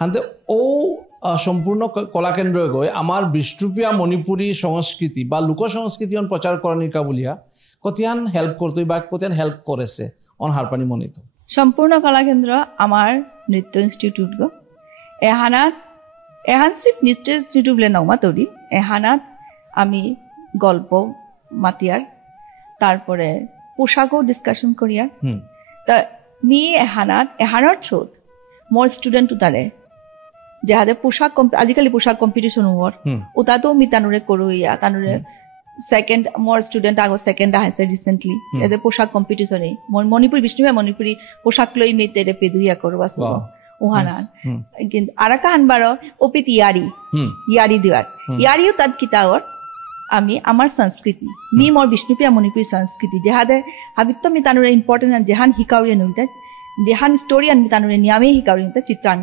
হানতে ও সম্পূর্ণ কলাকেন্দ্র গৈ আমার বিষ্ণুপ্রিয়া মণিপুরী সংস্কৃতি বা লোক সংস্কৃতি প্রচার করানিকা বলিয়া কতিয়ান হেল্প করতো বা কতিয়ান হেল্প করেছে অন হারপানি মনিত সম্পূর্ণ কলাকেন্দ্র আমার নৃত্য ইনস্টিটিউট গো এহানাত এহান সিফ নৃত্য ইনস্টিটিউট বলে নমা তৈরি এহানাত আমি গল্প মাতিয়ার তারপরে পোশাকও ডিসকাশন করিয়া তা মি এহানার থ্রুত মোর স্টুডেন্ট তারে যাহাদের পোশাক আজিকালি পোশাক কম্পিটিশন হওয়ার ও তাতেও মি তানুরে করইয়া তানুরে সেকেন্ড মোর স্টুডেন্ট আগো সেকেন্ড আহাইছে রিসেন্টলি এদের পোশাক কম্পিটিশনে মণিপুরি বিষ্ণুপ্রিয়া মণিপুরি পোশাক লই মি তেরে পেদুইয়া করবা সো ওহানান কিন্তু আরাকা হানবার ওপিত ইয়ারি দিওয়ার ইয়ারিও তাদ কিতাওর আমি আমার সংস্কৃতি মি মোর বিষ্ণুপ্রিয়া মণিপুরি সংস্কৃতি যেহাদে হাবিত্য মি তানুরে ইম্পর্টেন্ট জেহান হিকাউরিয়া নুইতা দেহান স্টোরি আন মি তানুরে নিয়ামে হিকাউরিয়া চিত্রাঙ্গ